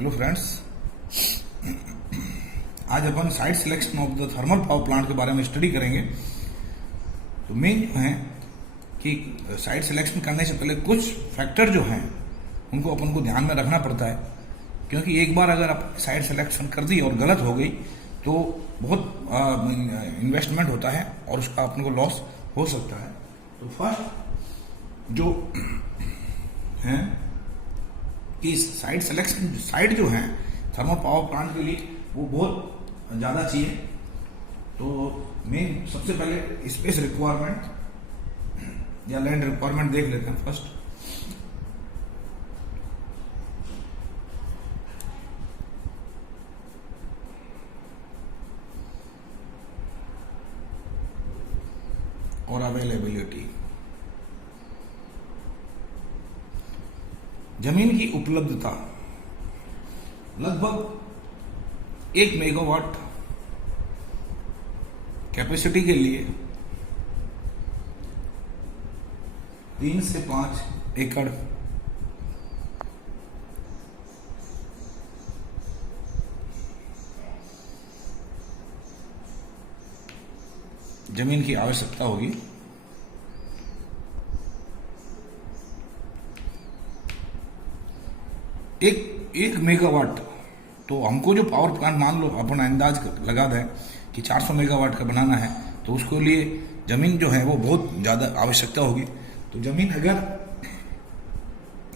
Hello friends, आज अपन site selection of the thermal power plant के बारे में स्टडी करेंगे। तो मेन जो है कि साइट सिलेक्शन करने से पहले कुछ फैक्टर जो हैं उनको अपन को ध्यान में रखना पड़ता है, क्योंकि एक बार अगर आप साइट सिलेक्शन कर दी और गलत हो गई तो बहुत इन्वेस्टमेंट होता है और उसका अपन को लॉस हो सकता है। तो फर्स्ट जो है कि साइट सिलेक्शन साइट जो है थर्मल पावर प्लांट के लिए वो बहुत ज़्यादा चाहिए। तो मेन सबसे पहले स्पेस रिक्वायरमेंट या लैंड रिक्वायरमेंट देख लेते हैं फर्स्ट। और अवेलेबिलिटी, जमीन की उपलब्धता लगभग 1 मेगावाट कैपेसिटी के लिए 3 से 5 एकड़ जमीन की आवश्यकता होगी। एक मेगावाट, तो हमको जो पावर प्लांट मान लो अपन अंदाज लगा दें कि 400 मेगावाट का बनाना है, तो उसके लिए जमीन जो है वो बहुत ज़्यादा आवश्यकता होगी। तो जमीन अगर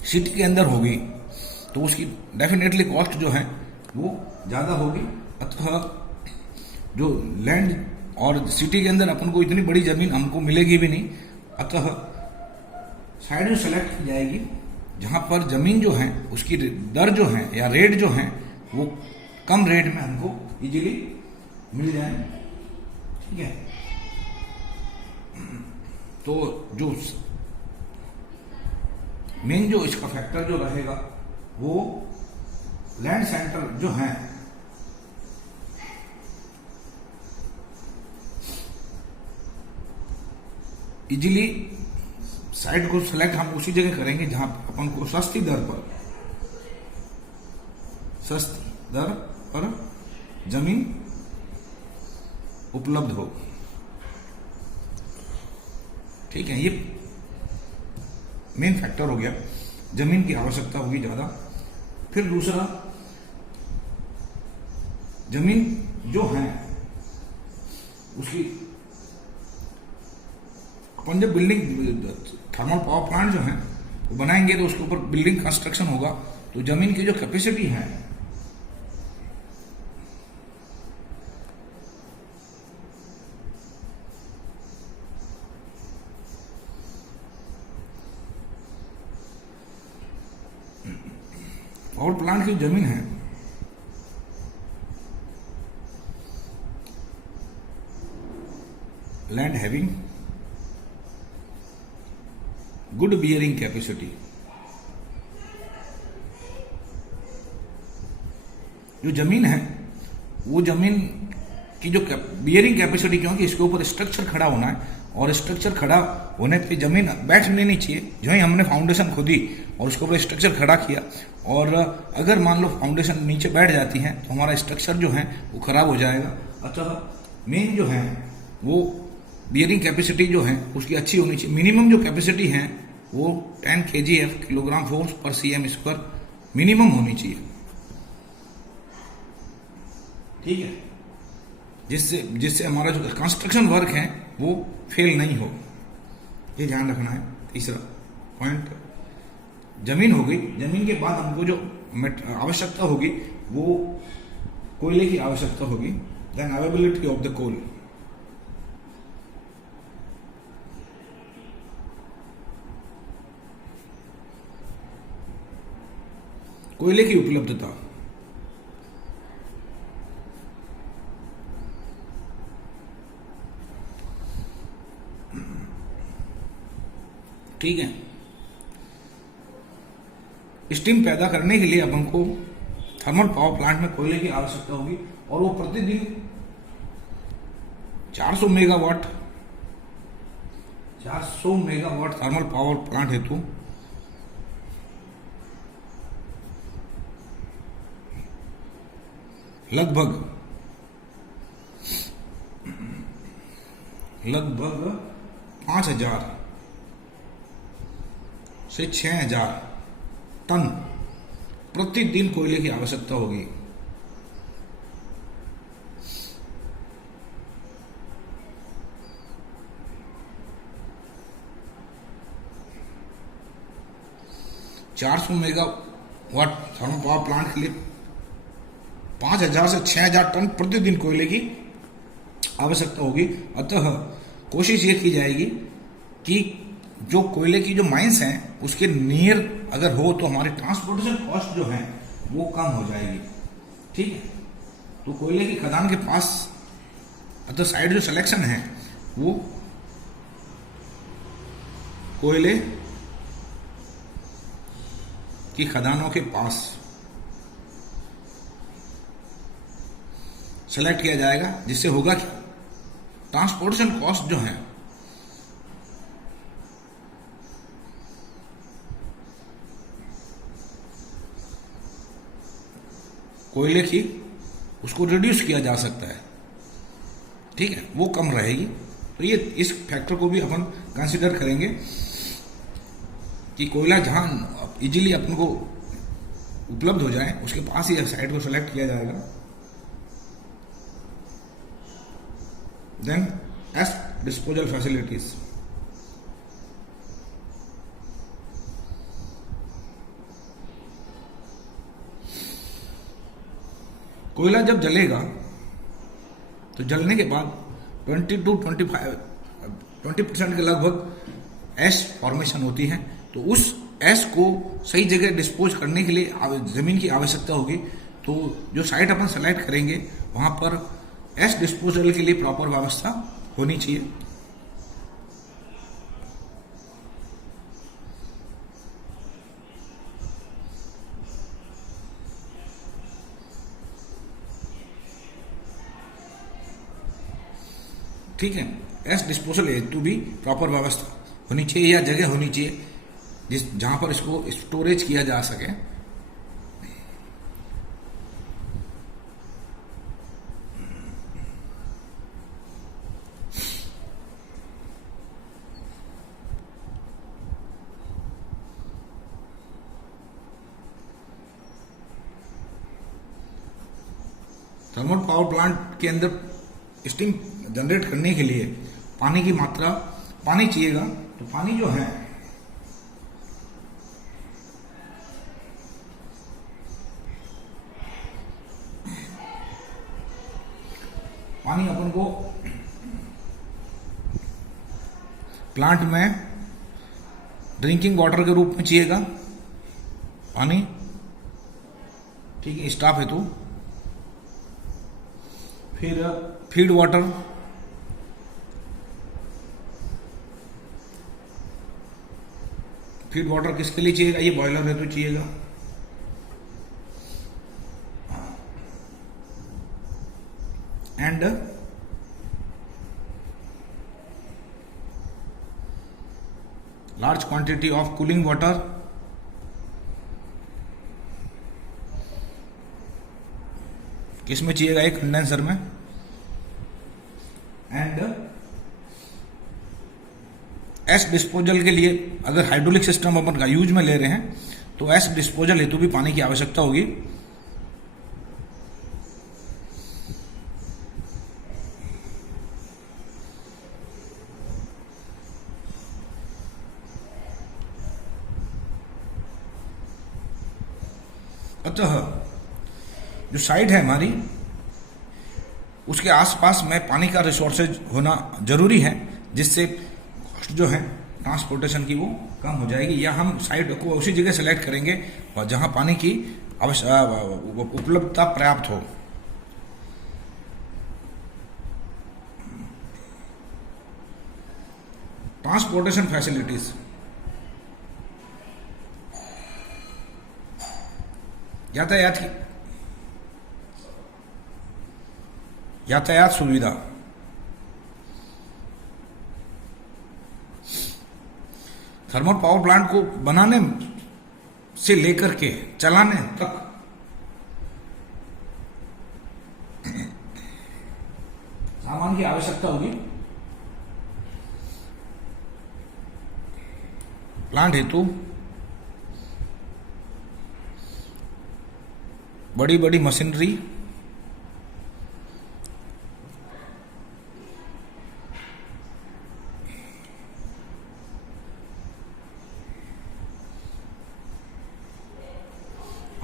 सिटी के अंदर होगी तो उसकी डेफिनेटली कॉस्ट जो है वो ज़्यादा होगी। अतः जो लैंड और सिटी के अंदर अपन को इतनी बड़ी जमीन हमको मिलेगी भी नहीं, अतः साइड जो सेलेक्ट की जाएगी जहां पर जमीन जो है उसकी दर जो है या रेट जो है वो कम रेट में हमको इजीली मिल जाए। ठीक है, तो जो मेन जो इसका फैक्टर जो रहेगा वो लैंड सेंटर जो है इजीली साइट को सिलेक्ट हम उसी जगह करेंगे जहां अपन को सस्ती दर पर जमीन उपलब्ध हो। ठीक है, ये मेन फैक्टर हो गया, जमीन की आवश्यकता होगी ज्यादा। फिर दूसरा, जमीन जो है उसकी अपन जब बिल्डिंग थर्मल पावर प्लांट जो है वो बनाएंगे तो उसके ऊपर बिल्डिंग कंस्ट्रक्शन होगा, तो जमीन की जो कैपेसिटी है पावर प्लांट की जमीन है land having good bearing capacity. जो जमीन है वो जमीन की जो बियरिंग कैपेसिटी, क्योंकि इसके ऊपर स्ट्रक्चर खड़ा होना है और स्ट्रक्चर खड़ा होने पे जमीन बैठ नहीं चाहिए। जो ही हमने फाउंडेशन खोदी और उसके ऊपर स्ट्रक्चर खड़ा किया और अगर मान लो फाउंडेशन नीचे बैठ जाती है तो हमारा स्ट्रक्चर जो है वो खराब हो जाएगा। अतः मेन जो है वो बियरिंग कैपेसिटी जो है उसकी अच्छी होनी चाहिए। मिनिमम जो कैपेसिटी है वो 10 kgf किलोग्राम फोर्स पर cm स्क्वायर मिनिमम होनी चाहिए। ठीक है, जिससे हमारा जो कंस्ट्रक्शन वर्क है वो फेल नहीं हो, ये ध्यान रखना है। तीसरा पॉइंट, जमीन हो गई। जमीन के बाद हमको जो आवश्यकता होगी वो कोयले की आवश्यकता होगी। Then availability of the coal, कोयले की उपलब्धता। ठीक है, स्टीम पैदा करने के लिए अपन को थर्मल पावर प्लांट में कोयले की आवश्यकता होगी और वो प्रतिदिन 400 मेगावाट थर्मल पावर प्लांट हेतु लगभग 5,000 से 6,000 टन प्रतिदिन कोयले की आवश्यकता होगी। चार सौ मेगावाट थर्मल पावर प्लांट के लिए 5,000 से 6,000 टन प्रतिदिन कोयले की आवश्यकता होगी। अतः कोशिश ये की जाएगी कि जो कोयले की जो माइंस हैं उसके नियर अगर हो तो हमारी ट्रांसपोर्टेशन कॉस्ट जो है वो कम हो जाएगी। ठीक है, तो कोयले की खदान के पास अतः साइड जो सिलेक्शन है वो कोयले की खदानों के पास सेलेक्ट किया जाएगा, जिससे होगा कि ट्रांसपोर्टेशन कॉस्ट जो है कोयले की उसको रिड्यूस किया जा सकता है। ठीक है, वो कम रहेगी। तो ये इस फैक्टर को भी अपन कंसिडर करेंगे कि कोयला जहां इजीली अपन को उपलब्ध हो जाए उसके पास ही साइट को सेलेक्ट किया जाएगा। देन एस डिस्पोजल फैसिलिटीज, कोयला जब जलेगा तो जलने के बाद 20% के लगभग एश फॉर्मेशन होती है। तो उस एश को सही जगह डिस्पोज करने के लिए जमीन की आवश्यकता होगी। तो जो साइट अपन सेलेक्ट करेंगे वहां पर एश डिस्पोजल के लिए प्रॉपर व्यवस्था होनी चाहिए। ठीक है, एस डिस्पोजल हेतु भी प्रॉपर व्यवस्था होनी चाहिए या जगह होनी चाहिए जहां पर इसको स्टोरेज किया जा सके। थर्मल पावर प्लांट के अंदर स्टीम जनरेट करने के लिए पानी की मात्रा पानी चाहिएगा। तो पानी जो है पानी अपन को प्लांट में ड्रिंकिंग वाटर के रूप में चाहिएगा पानी। ठीक है, स्टाफ है तो फिर फीड वाटर, फीड वाटर किसके लिए चाहिएगा? ये बॉयलर है तो चाहिएगा। And large quantity of cooling water, किसमें चाहिएगा? एक कंडेंसर में। एंड एस डिस्पोजल के लिए अगर हाइड्रोलिक सिस्टम अपन का यूज में ले रहे हैं तो एस डिस्पोजल हेतु भी पानी की आवश्यकता होगी। अतः जो साइट है हमारी उसके आसपास में पानी का रिसोर्सेज होना जरूरी है, जिससे कॉस्ट जो है ट्रांसपोर्टेशन की वो कम हो जाएगी। या हम साइट को उसी जगह सेलेक्ट करेंगे और जहां पानी की उपलब्धता पर्याप्त हो। ट्रांसपोर्टेशन फैसिलिटीज, यातायात सुविधा, थर्मल पावर प्लांट को बनाने से लेकर के चलाने तक सामान की आवश्यकता होगी। प्लांट हेतु बड़ी बड़ी मशीनरी,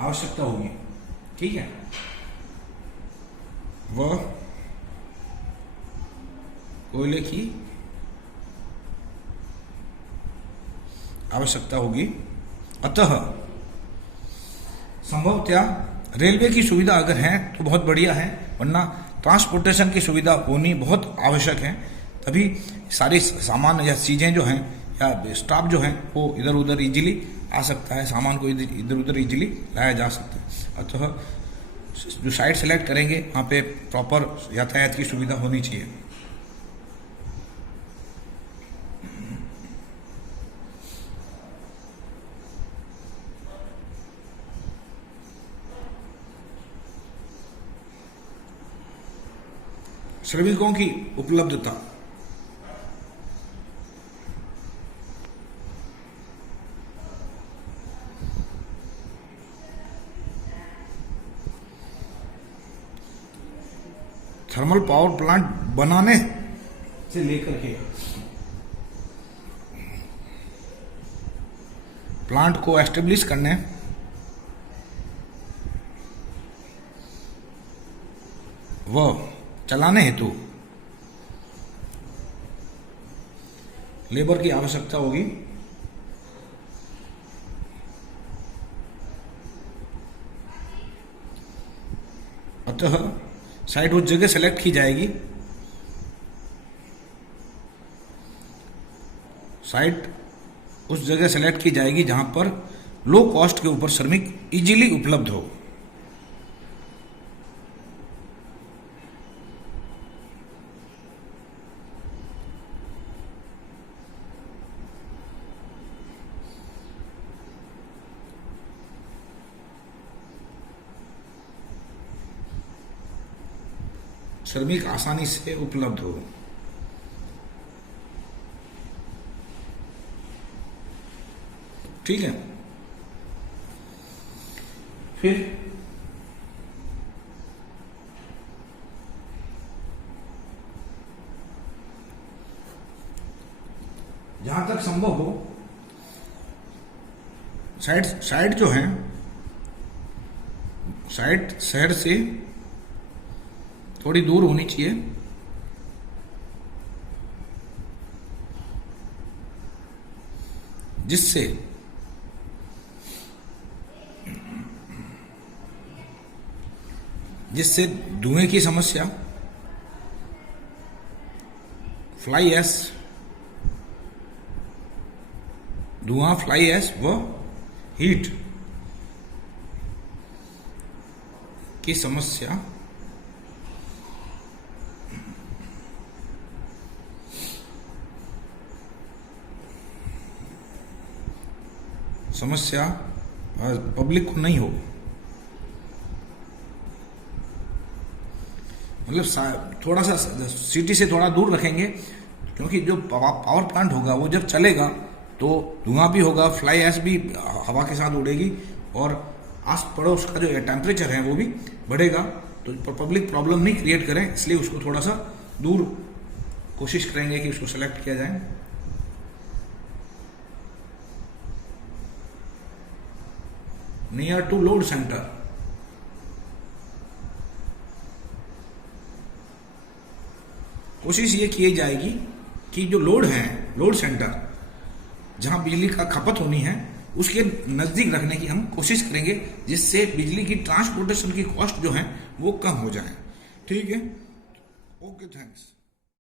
आवश्यकता होगी। ठीक है, वह कोयले की आवश्यकता होगी। अतः संभवतया रेलवे की सुविधा अगर है तो बहुत बढ़िया है, वरना ट्रांसपोर्टेशन की सुविधा होनी बहुत आवश्यक है। तभी सारी सामान या चीजें जो हैं या स्टाफ जो है वो इधर उधर इजीली आ सकता है, सामान को इधर उधर इजीली लाया जा सकता है। अतः जो साइट सेलेक्ट करेंगे वहाँ पे प्रॉपर यातायात की सुविधा होनी चाहिए। श्रमिकों की उपलब्धता, थर्मल पावर प्लांट बनाने से लेकर के प्लांट को एस्टेब्लिश करने, व चलाने हेतु लेबर की आवश्यकता होगी। अतः साइट उस जगह सेलेक्ट की जाएगी, साइट उस जगह सेलेक्ट की जाएगी जहां पर लो कॉस्ट के ऊपर श्रमिक इजीली उपलब्ध हो। श्रमिक आसानी से उपलब्ध हो। ठीक है, फिर जहां तक संभव हो साइट जो है, साइट शहर से थोड़ी दूर होनी चाहिए, जिससे धुएं की समस्या, फ्लाई ऐश, धुआं, फ्लाई ऐश व हीट की समस्या पब्लिक को नहीं हो। मतलब थोड़ा सा सिटी से थोड़ा दूर रखेंगे, क्योंकि जो पावर प्लांट होगा वो जब चलेगा तो धुआं भी होगा, फ्लाई ऐश भी हवा के साथ उड़ेगी और आस पड़ोस का जो टेम्परेचर है वो भी बढ़ेगा। तो पब्लिक प्रॉब्लम नहीं क्रिएट करें, इसलिए उसको थोड़ा सा दूर कोशिश करेंगे कि उसको सेलेक्ट किया जाए। नियर टू लोड सेंटर, कोशिश ये की जाएगी कि जो लोड है, लोड सेंटर जहां बिजली का खपत होनी है उसके नजदीक रखने की हम कोशिश करेंगे, जिससे बिजली की ट्रांसपोर्टेशन की कॉस्ट जो है वो कम हो जाए। ठीक है, ओके, थैंक्स।